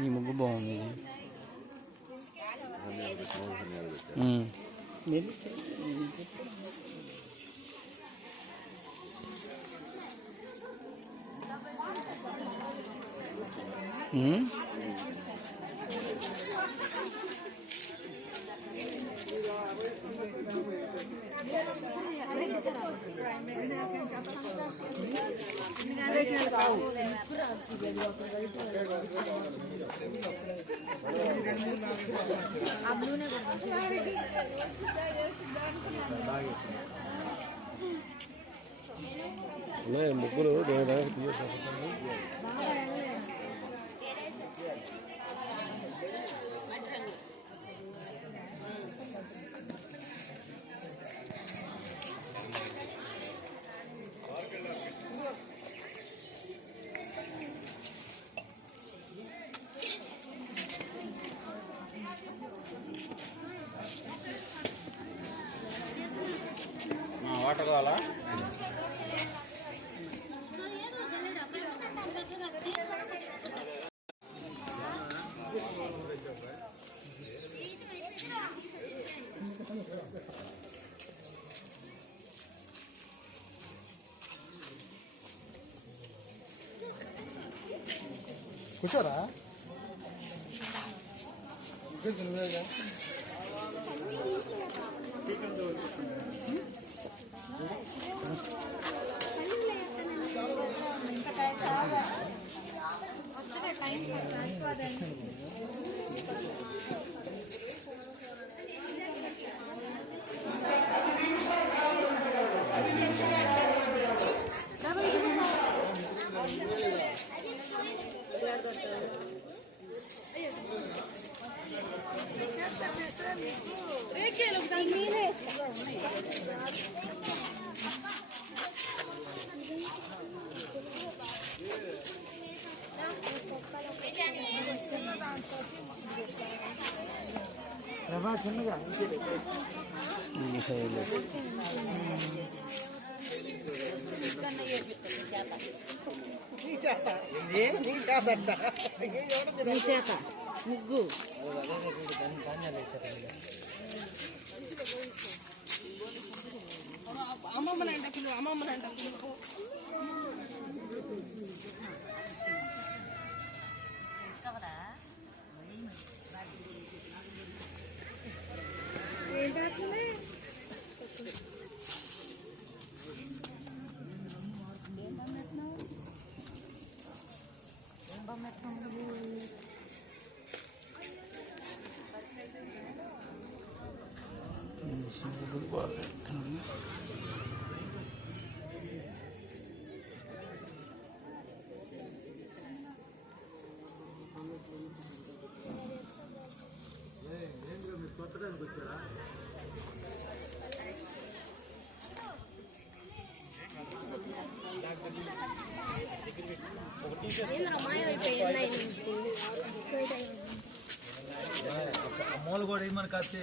ఈ ముగ్గు బాగుంది. ముగ్గురు వాటర్ కావాలా? కూర్చోరా ముగ్గు అమ్మమ్మనంట పిలువ అమ్మమ్మనంట పిలువ అమ్మోళ్ళు కూడా ఏమని కాస్తే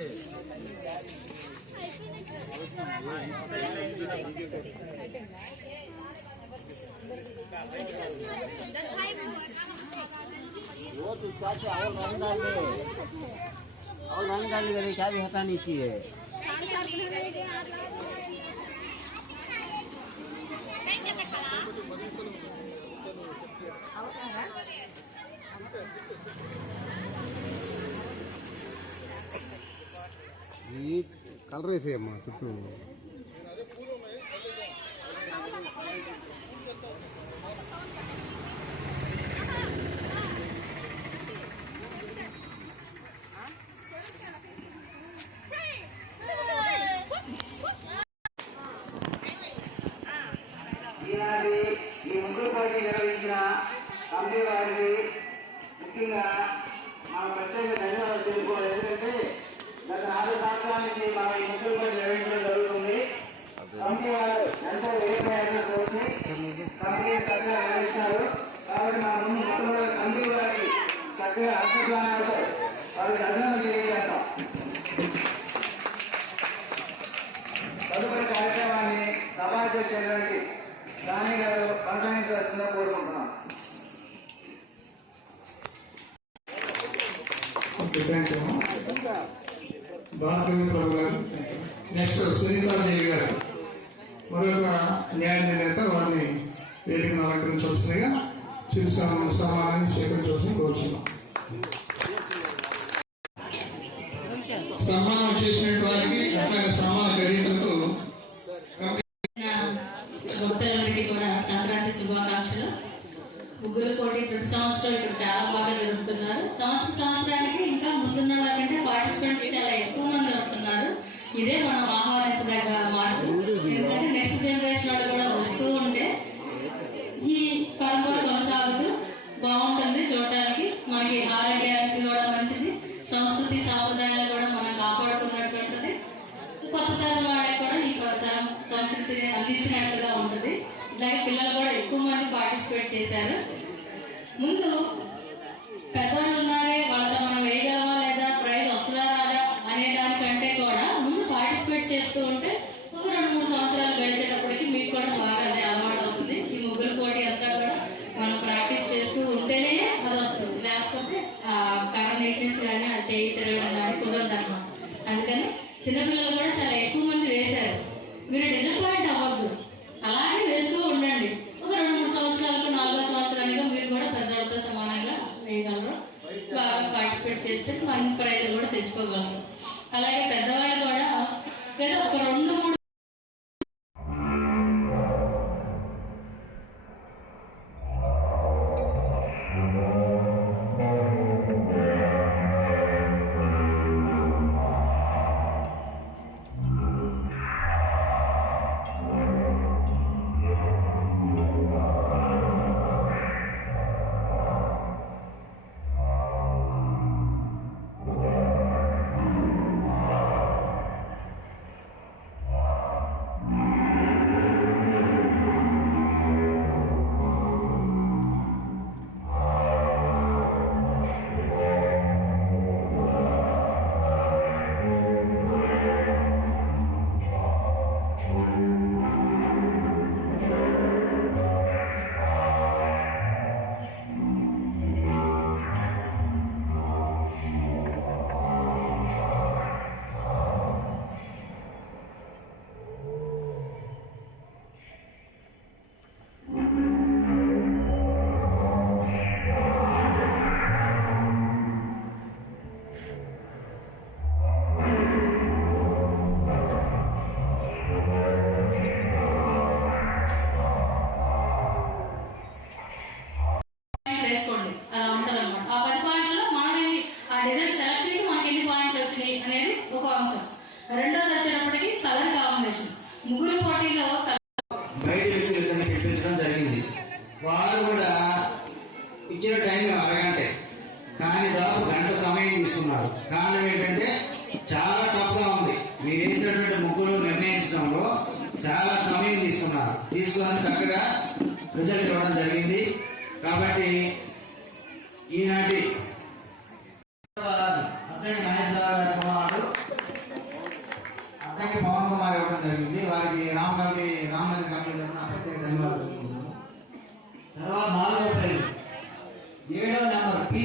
और रंग डालने वाली क्या भी हटानी चाहिए। ये कलर ऐसे अम्मा कुछ నిర్వహించిన కమిటీ వారికి ముఖ్యంగా మా ప్రత్యేక ధన్యవాదాలు తెలుపుకోవాలి. ఎందుకంటే గత 4 సంవత్సరాల నుంచి మా ఈ ముగ్గురు పోటీ నిర్వహించడం జరుగుతుంది. కమిటీ వారు ఎంతో వ్యయప్రయాసం చేసి కమిటీ చక్కగా నిర్వహించారు. కాబట్టి మా ముందు మొట్టమొదటి కమిటీ వారికి చక్కగా అర్థప్లానాలతో వారికి అభినందన తెలియజేస్తాం. తదుపరి కార్యక్రమాన్ని సభాధ్యక్షుడు రాణి గారు కొనసాగించవలసిందిగా కోరుకుంటున్నాం. భారతదేవి ప్రభు గారు. నెక్స్ట్ సునీతాదేవి గారు మరొక న్యాయ నిర్ణేత, వారిని వేదికను అలంకరించవలసిందిగా చిరు సన్మానాన్ని స్వీకరించవలసింది కోరుచున్నాం. సన్మానం చేసిన వారికి అట్లాగే సన్మాన గ్రహీతలకు భక్తులందరికీ కూడా సంక్రాంతి శుభాకాంక్షలు. ముగ్గురు పోటీ ప్రతి సంవత్సరం ఇక్కడ చాలా బాగా జరుపుతున్నారు. సంవత్సరానికి ఇంకా ముందున్న వాళ్ళకంటే పార్టిసిపెంట్స్ చాలా ఎక్కువ మంది వస్తున్నారు. ఇదే మనం ఆహ్వానించదగ్గ మార్పు. ఎందుకంటే నెక్స్ట్ జనరేషన్ వాళ్ళు కూడా వస్తూ ఉంటే ఈ పరంపర కొనసాగుతూ బాగుంటుంది. చూడటానికి మనకి ఆరోగ్యానికి కూడా మంచిది, సంస్కృతి సాంప్రదాయాలు కూడా మనం కాపాడుకున్నట్టుంటది. కొత్త తరం వాళ్ళకి కూడా ఈ సంస్కృతిని అందించినట్లుగా ఉంటుంది. ఇలాగే పిల్లలు కూడా ఎక్కువ మంది పార్టిసిపేట్ చేశారు. ముందు పెద్దవాళ్ళు ఉన్నారే, వాళ్ళతో మనం వేయగలమా లేదా, ప్రైజ్ వస్తుందా రాదా అనే దానికంటే కూడా ముందు పార్టిసిపేట్ చేస్తూ ఉంటే ఒక 2-3 సంవత్సరాలు గడిచేటప్పటికి మీకు కూడా బాగా అదే అలవాటు అవుతుంది. ఈ ముగ్గురు పోటీ అంతా కూడా మనం ప్రాక్టీస్ చేస్తూ ఉంటేనే అది వస్తుంది. లేకపోతే కర్ర నీట్నెస్ కానీ ఆ చేయి తిరగడం కానీ కుదరదు అన్నమాట. అందుకని చిన్నపిల్లలు కూడా చాలా ఎక్కువ మంది వేశారు. మీరు డిసప్పాయింట్ అవ్వద్దు, అలాగే వేస్తూ ఉండండి. ఒక 2-3 సంవత్సరాలకు 4వ సంవత్సరానికి మీరు కూడా పెద్దవాళ్ళతో సమానంగా వేయగలరు. బాగా పార్టిసిపేట్ చేస్తే మన ప్రైజులు కూడా తెచ్చుకోగలరు. అలాగే పెద్దవాళ్ళు కూడా ఏదో ఒక 2-3 వేసుకోండి. అలా ఉంటుంది అనమాట. ఆ 10 పాయింట్లలో మనం ఆ డిజైన్ సెలక్షన్ మనకి ఎన్ని పాయింట్లు వచ్చినాయి అనేది ఒక అంశం. రెండోది వచ్చేటప్పటికి కలర్ కాంబినేషన్. ముగ్గురు పోటీలో బయట వ్యక్తులు తెప్పించడం జరిగింది. వారు కూడా ఇచ్చిన టైం అరగంటే, కానీ దాదాపు గంట సమయం తీసుకున్నారు. కారణం ఏంటంటే చాలా టఫ్గా ఉంది. మీరు వేసినటువంటి ముగ్గురు నిర్ణయించడంలో చాలా సమయం తీసుకొని చక్కగా రిజల్ట్ ఇవ్వడం జరిగింది. కాబట్టి ఈనాటి అద్దంకి నాగేశ్వరరావు గారి కుమారుడు అద్దంకి పవన్ కుమార్ ఇవ్వడం జరిగింది. వారికి రామమందిర కమిటీ తరఫున ప్రత్యేక ధన్యవాదాలు. తర్వాత 4వ ప్రైజ్ 7వ నెంబర్ పి.